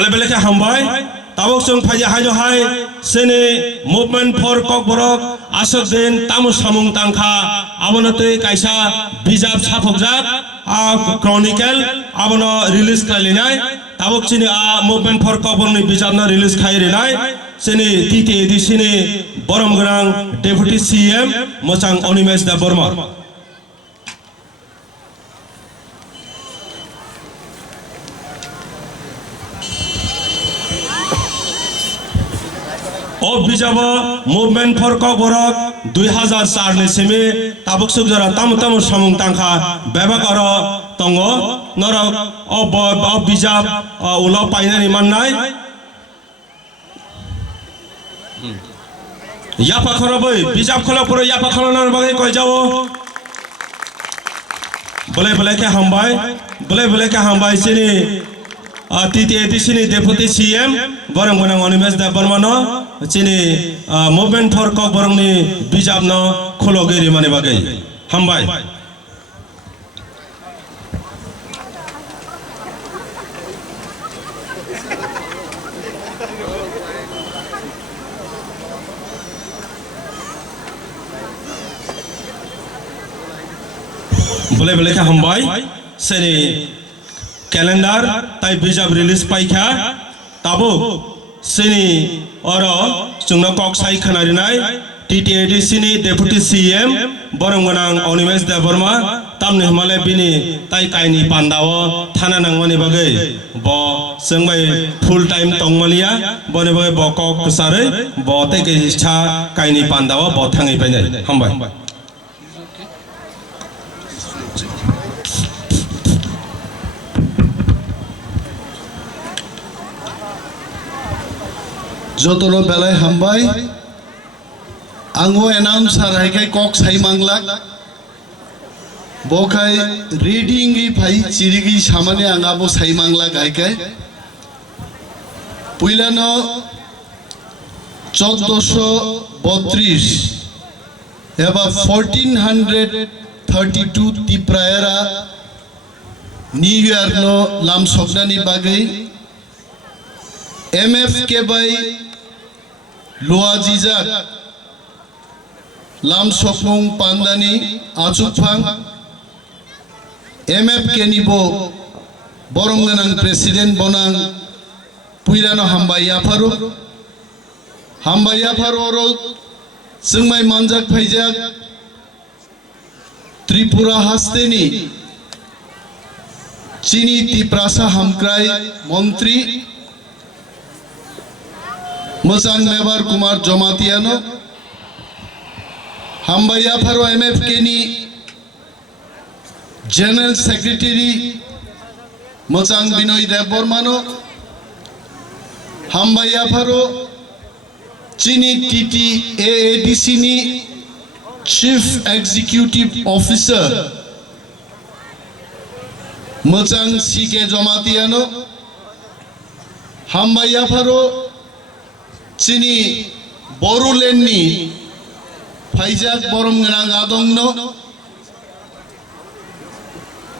bole bele ke hambai tabok sung phaji hajo hai sene movement for kokborok asokden tamu samung tangkha abonote kaisa bijab saphokjak chronicle abono release khalinai tabok chini movement for kokborni bijabna release khairinai sene titi edisini boromgrang deputy cm mochang Onimesh Deborma bijaba movement for kokborok 2004 ni simi tabuk sugjara tamu samung tangkha bebak aro tongo norok bijab ulo painani mannai yapa khoro bai bijab khola pore yapa kholanar bagai koi jao bole ke hambai sini titi edisini deputy cm boronggonang Onimesh Deborma no chini movement for kokborok ni bijab no khulogiri mani bagai hambai bole ke hambai seni calendar tai bijab release paikha tabo sini oro chungna kok sai khanarinai TTADC ni deputy cm boronggonang Onimesh Deborma tamni himale bini tai kaini pandao thana nangmani bagai bo sengbai full time tongmalia bone bagai bo kok kusare bo te ke ischa kaini pandao bo thangai painai hambai jotoro belai hambai ango announcer haikai kok sai manglak bokai reading gi phai chirigi samane angabo sai manglak haikai puilano 1432 eba 1432 tiprayara new year no lam soknani bagai MFK by Luajizak Lam Sokmung Pandani Achupang MFK Nibo Borongganang President Bonang Puilano Hambaya Faro Sungmai Manjak Pajak Tripura Hasteni Chini Tiprasa Hamkrai Montri Mosang Nevar Kumar Jomatiano Hambaya Faro MFK ni General Secretary Mosang Binoy Debormano Hambaya Faro Chini TTADC ni Chief Executive Officer Mosang CK Jomatiano Hambaya Faro Chini Borulenni Paijak Boromganang Adongno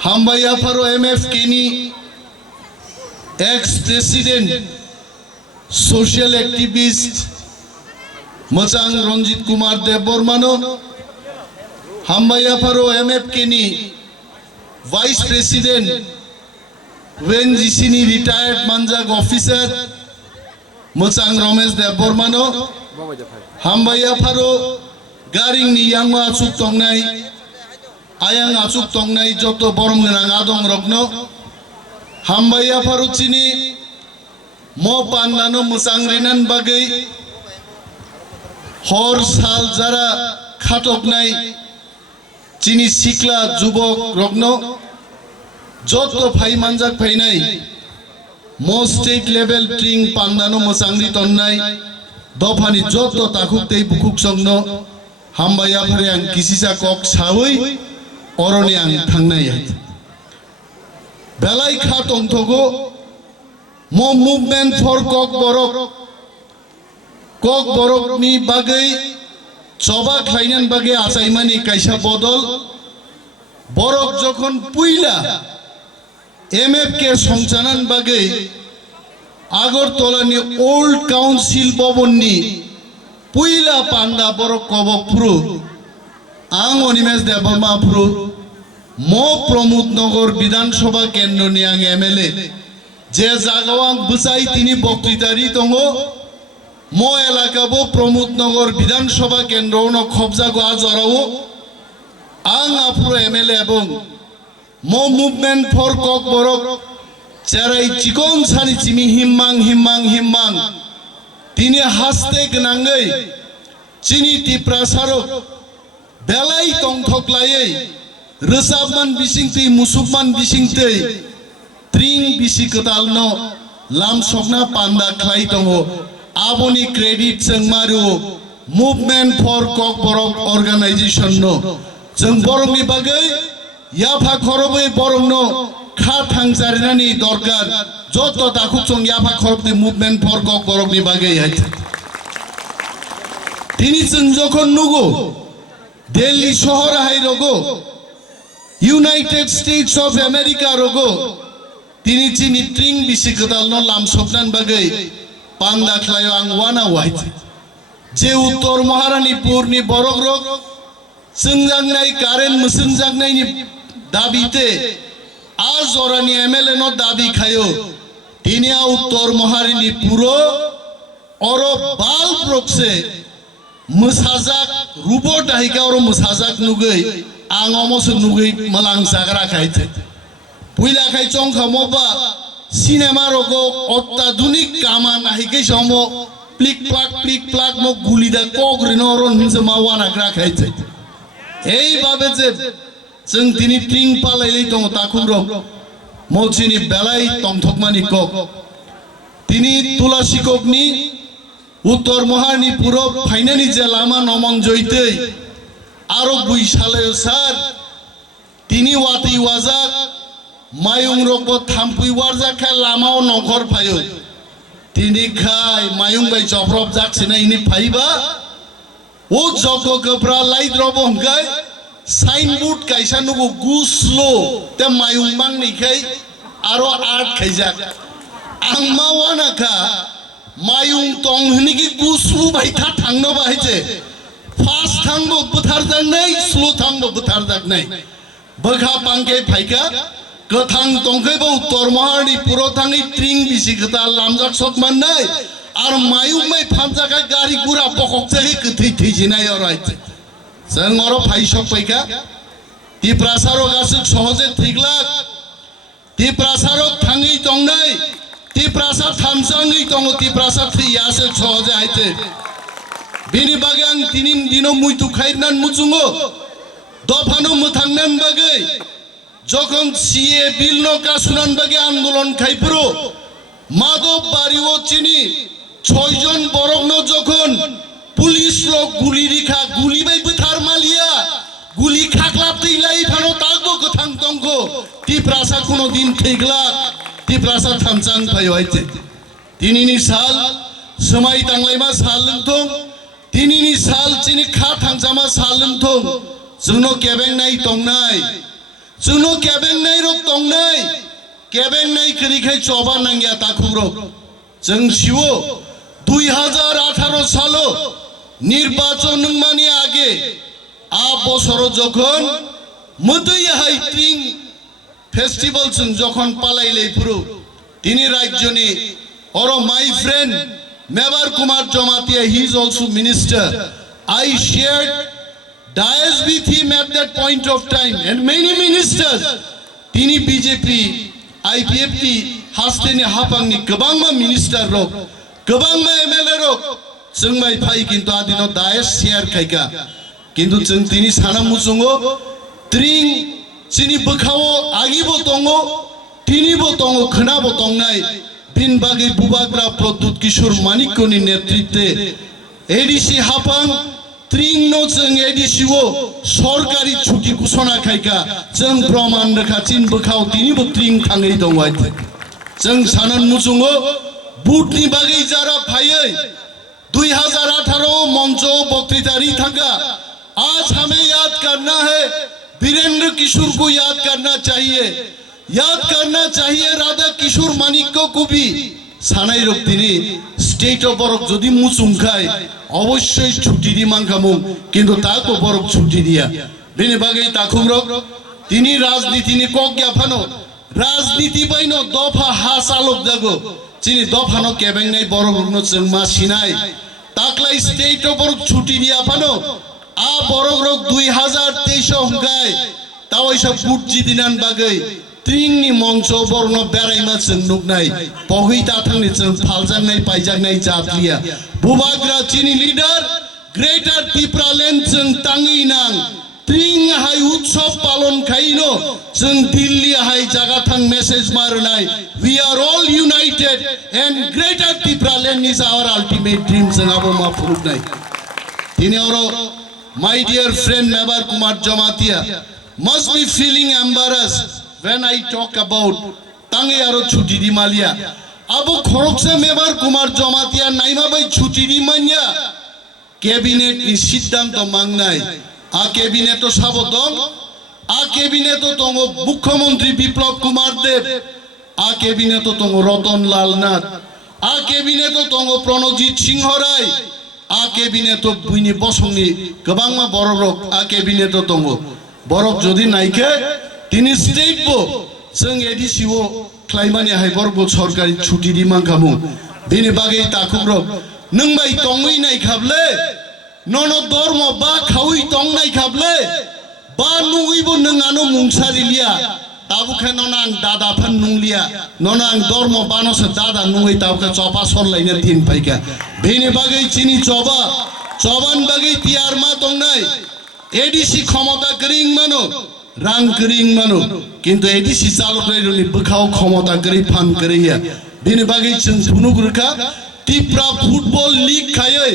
Hambaya Faro MFK ni ex-president social activist Mochang Ranjit Kumar Debormano Hambaya Faro MFK ni vice president when Jisini retired Manjak officer Mochang Ramesh Debormano Hambaya Faro Garing ni Yangwa Achuk Tongnai Ayang Achuk Tongnai Joto Boromganang Adong Rokno Hambaya Faro Chini Mo Pandano Mochang Rinan Bagai Hor Sal Jara Khatoknai Chini Sikla Jubok Rokno Joto Phai Manjak Phainai Mo state level tring pandano mosangri tonnai dofani joto takuk tei bukuk songno hambaya phariang kisisa kok sawi oroniang thangnai belai kha tongthogo mo movement for kokborok ni bagai choba khlainan bagai achaimani kaisa bodol borok jokhon puila MFK songchanan bagai আগরতলানি old council ভবননি পুইলা পান্ডা বড় কবকপ্রু আং অনিমেষ দেবমাপ্রু প্রমোদ নগর বিধানসভা কেন্দ্রনি আং MLA যে জায়গাও আং বুঝাই তিনি বক্তৃতারি দङ এলাকাবো প্রমোদ নগর বিধানসভা কেন্দ্র খবজাগো আজরাও আং আপ্রু এমএলএ এবং মুভমেন্ট ফর কক বরক চেরাই চিকন সানি চিমি হিম্মাং তিনি হাসতে গনাঙ্গै চিনি টিপ্রাসারক বেলাই তংথকলাই রসাবমান বিসিংতি মুসুবমান বিসিংতি ত্রিং বিসিকতালনো লাম সকনা পান্ডা খ্লাই দङ আবনি ক্রেডিট जों मारु movement for cock Borok organisation no जों बरंनि बागै याफा खरबै बरंनो खा थांजारिनानि दरकार जत दाखु जों याफा खरबनि मुभमेंट फर কক बरकनि बागै তিনি जों যখন नुगो दिल्ली शहर हाय रगो ইউনাইটেড স্টেটস অফ আমেরিকা রগো তিনি চিনি ট্রিং বিসিকতালনো লাম সকনান বাগै পান্ডা খ্লাयो आं वाना वाइट जे उत्तर महारानीपुरनि बरक रग जोंजांनाय कारेन्ट मोसों जांनायनि दाबिते आ जरानि एमएलए नो दाबि खायो तिनिया उत्तर महारानीपुर और बाल ब्रकसे मोसाजाक रुबो दाहिका और मोसाजाक नुगै आं अमस नुगै मलां जाग्रा खायते पुइला खाय चं खामबा सिनेमा रगो अत्याधुनिक कामा नाहिकै समो प्लिक प्लाक मो गुलिदा कग्रिनो रन हिंसे मावाना ग्रा खायते এইভাবে যে जों दिनै ट्रिं पालायलै दङ ताखुरो मौसिनि बेलाय तंथकमानि कक তিনি तुलासिककनि उत्तर महारानीपुर फाइनानि जे लामा नमन जयते आरो 2 साले सार তিনি वाति वाजाक मायुं रगबो थामपुइ वारजाखा लामाव नखर फायो তিনি खाय मायुं बाय जफ्रब जाखसिना इनि फाइबा ओ जग गब्रा लाइट रब हंगाय साइनबोर्ड कायसा नुगो गुस्लो ते मायुं मांगनिखाय आरो आर्ट खायजाक आं मावानाखा मायुं तंग हनिगि गुस्लु बायथा थांनो बाहायजे फास्ट थांबो बुथार जानाय स्लो थांबो बुथार जानाय बखा पांके फायका गथां तंखैबो उत्तर महारानीपुर थाङै ट्रिं बिसिखता लामजाक सकमाननाय আর মায়ুমাই ফানজাকা গাড়ি গুড়া পকক চাই কথৈ থৈজিনাই অরাইতে जों अरो फाइसक पैका तिप्रासारक आसुक सहजे थिगलाक तिप्रासारक थाङै दंनाय तिप्रासार थामसाङै दङ तिप्रासार थैयासो सहजे आइते बिनि बागै आं दिनिन दिनो मुइतु खाइनान मुजुङो दफानो मोथांनान बागै যখন সিএ বিল নকা শুনান বাগै আন্দোलन খাইপুরো মাধব বাড়িও চিনি 6 জন বরগ্ন যখন পুলিশ লোক গুলি রিখা গুলি বাই বুথার মালিয়া গুলি খাকলা তৈলাই ফানো তাগবো গথাং তংখ তিপ্রাসা কোনো দিন থেগলা তিপ্রাসা থামচাং ফাই হইতে তিনিনি সাল সময় তাংলাইমা সাল লংথং তিনিনি সাল চিনি খা থাংজামা সাল লংথং जोंनो केबें नाय तंनाय जोंनो केबें नाय रक तंनाय केबें नाय करिखाय चबा नांगिया ताखुरो जों शिवो 2018 सालो निर्वाचन मानी आगे आ बছর যখন মতই হাইটিং ফেস্টিভ্যাল जों যখন পালাইলাই পুরো তিনি রাজ্যনি और my friend Mewar Kumar Jamatia he is also minister I shared dias with him at that point of time and many ministers তিনি বিজেপি আইপিএফটি হাসতেনি হাপাংনি गोबांमा मिनिस्टार रक गोबांमा एमएलए रक जों माय फाइ किन्तु आदिनो दायस शेयर खायका किन्तु जों तिनि साना मुजुङो ट्रिं चिनि बखावो आगिबो दङो तिनिबो दङो खोनाबो दंनाय बिन बागै बुबाग्रा प्रद्युत किशोर मानिकनि नेतृत्वे एडिसि हापां ट्रिं नो जों एडिसिओ सरकारि छुट्टी घोषणा खायका जों प्रमाण रेखा चिन बखाव तिनिबो ट्रिं थाङै दंवाय जों सानान मुजुङो बुटनि बागै जारा फायै 2018 मंचो बक्तृतारी थका आज हमें याद करना है वीरेंद्र किशोर को याद करना चाहिए राधा किशोर मानिक को भी সানাই রক তিনি স্টেট অফ বরক যদি মুচুং খাই অবশ্যই ছুটি দি মানখামু কিন্তু তাকে বরক ছুটি দিয়া বেনে বাগै তাকুম রক তিনি রাজনীতিনি কক গ্যাফানো রাজনীতি বাইনো দফা হাস আলোক দাগো চিনি দফানো কেবেংনাই বরক রুনো जों মাসিনাই তাকলাই স্টেট অফ বরক ছুটি দিয়া ফানো আ বরক রক 2023 হংগাই তাও সব বুটজি দিনান বাগै त्रिंनि मंच बरनो बेरायमा जों नुगनाय पहै दाथांनि जों फालजांनाय पाइजांनाय जातलिया बुबाग्रा चिनी लीडर ग्रेटर त्रिपुरालैंड जों तांगै नां त्रिं हाय उत्सव पालन खाइनो जों दिल्ली हाय जागा थां मेसेज मारनाय we are all united and greater Tripuraland is our ultimate dream जों आबो मा फुरुगनाय तिनी औरो my dear friend Mebar Kumar Jamatia must be feeling embarrassed when I talk about tangi aro chuti di malia abo khorokse mebar kumar jamatia naima bai chuti di manya cabinet ni siddhanto mangnai a cabinet to sabodong a cabinet to tongo mukhyamantri biplab kumar dev a cabinet to tongo Ratan Lal Nath a cabinet to tongo Pranojit Singh Rai a cabinet to buini bosongni gobangma borok a cabinet to tongo borok jodi naike তিনি state বো जों एडिसिओ क्लाइमानि Haber बो सरकारि छुटि दि मांखामु बेनि बागै ताकुब्रब नों bye तंगै नाय खाबले नन धर्म बा खावै तंग नाय खाबले बा नुगैबो नों आनो मुंसारिलिया ताबुखे नन आं दादा फान नुंलिया नन आं धर्म बानस दादा नुगै ताबुखे चपा सरलायनो दिन फाइका बेनि बागै चिनि चबान बागै तियार मा तंनाय एडिसि क्षमता करिं मानो रां करिं मानो किंतु एडिसि चालकरायनि बखाव क्षमता करि फान करिया बेनि बागै जों फुनुगुरखा त्रिपुरा फुटबल लीग खायै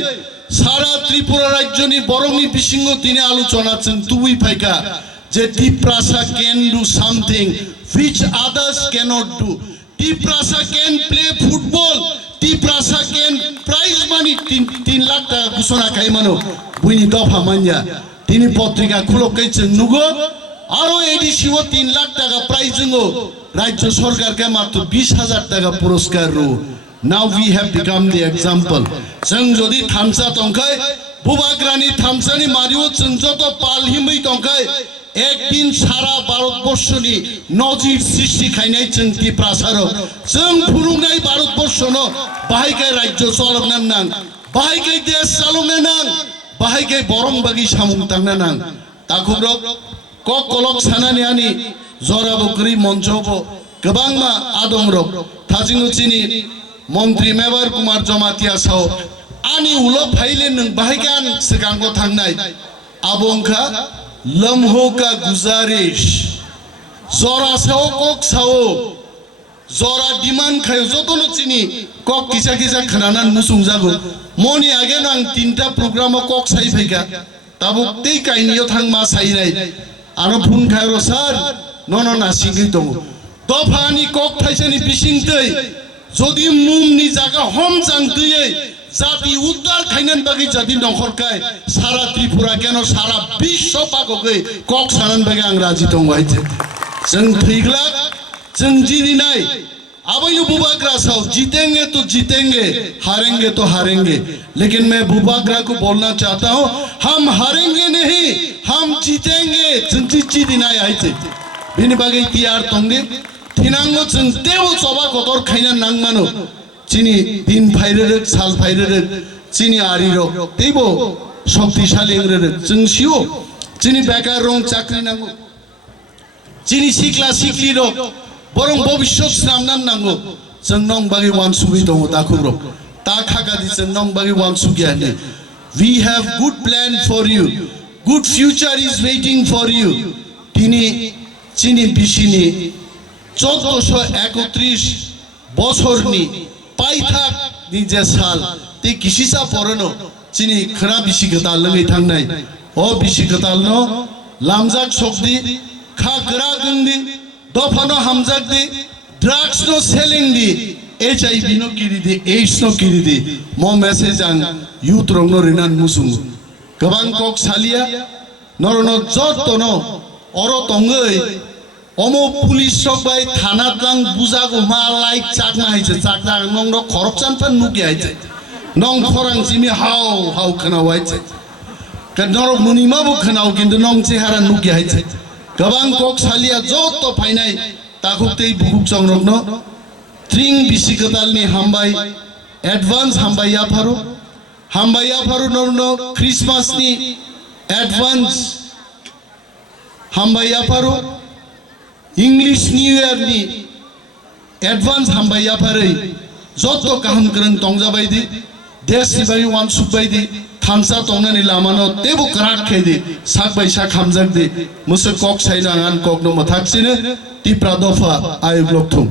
सारा त्रिपुरा राज्यनि बरंनि बिसिङाव दिनै आलोचना जों तुबै फाइका जे त्रिपुरासा can do something which others cannot do त्रिपुरासा कैन प्ले फुटबल त्रिपुरासा कैन प्राइज मानि 3 लाख टाका घोषणा खाइमानो बुइनि दफा मान्या तिनी पत्रिका खुलकै जों नुगो आरो एडिसिओ 3 लाख टाका प्राइज जोङो राज्य सरकार के मात्र 20,000 टाका पुरस्कार रो now we have become the example जों जदि थामसा तंखाय बुबाग्रानि थामसानि मारियो जों जत पाल हिमै तंखाय एक दिन सारा भारतबर्षनि नजिर सृष्टि खायनाय जों त्रिपुरासारो जों फुरुंनाय भारतबर्षनो बाहायके राज्य चलगनान नां बाहायके देश चालगनान नां बाहायके बरं बागि सामुं तांना नां ताकुब्रब कक कलक सानानि आनि जराबुकरि मंचबो गोबांमा आदमरक थाजिङो चिनि मंत्री मेबर कुमार जमातिया साव आनि उलो फाइले नों बाहायगान सिगांगो थांनाय आबंखा लम्हो का गुजारिश जरा साव कक साव जरा डिमांड खायो जतनो चिनि कक किसा किसा खनानान मुसुं जागो मनि आगे आं 3टा प्रग्राम कक साइ फैगा ताबुक तै काइनियो थां मा साइनाय आरो फुन खायो सर नन नासिङै दङ दफानि कक थाइसेनि बिसिंतै जदि मुमनि जागा हम जांतयै जाति उद्धार खाइनान बागै जाति नखरखाय सारा त्रिपुरा केन सारा विश्व पागगै कक सानान बागै आं राजि दङ आइते जों थैग्ला जों जिनिनाय आबायु बुबाग्रा साव जीतेंगे तो जीतेंगे हारेंगे तो हारेंगे लेकिन मैं बुबाग्रा को बोलना चाहता हूँ हम हारेंगे नहीं हम जीतेंगे जों जिदिनाय आइते बेनि बागै तियार तंगे थिनांगो जों तेव चबा गदर खाइना नांमानो चिनि दिन फाइररक साल फाइररक चिनि आरिरक तेबो शक्तिशाली इंग्ररक जों सियो चिनि बेकार रं चाकरि नांगो चिनि सिक्ला सिक्लि रक बरं भबिष्यत सामनान नांगो जों नं बागै वान सुबि दङ दाखुब्र ता खागादि जों नं बागै वान सुगियाने we have good plan for you good future is waiting for you तिनी चिनि बिसिनि 1431 बछरनि पाइथाक नि जे साल ते किसिसा परनो चिनि खना बिसि गता लङै थांनाय ओ बिसि गता न लामजाक सकदि खा गरा गंदि दफानो हमजाक दि ड्रग्स नो सेलिंग दि HIV नो किरि दि एड्स नो किरि दि म मेसेज आं युथ रंनो रिनान मुसुं गोबां कक सालिया नरनो जतनो अरो तंगै অমো পুলিশ সবাই থানা তাং বুজাগো মা লাইক চাকনা হাইছে চাকনা নং র খরচান ফান নুকি হাইছে নং খরাং জিমি হাও হাও খানাও হাইছে নরক মুনিমাबो खोनाव किन्तु नं चेहारा नुकि हाइছে गोबां कक सालिया जत फाइनाय ताकुतै बुहुक संरग्न त्रिं बिसिकतालनि हामबाय एडभान्स हामबाय याफारु नरनो क्रिसमासनि एडभान्स हामबाय याफारु इंग्लिश न्यू इयरनि एडभान्स हामबाय याफारै जत काहाम गोरों तंजाबायदि देशनि बाय वान सुबायदि थानसा तंनानि लामानो तेबो क्राक खेदि साक बाय साक हामजाक दि मुसो कक साइना आन कक न मथाक्सिनो तिप्रा दफा आय ब्लक थुं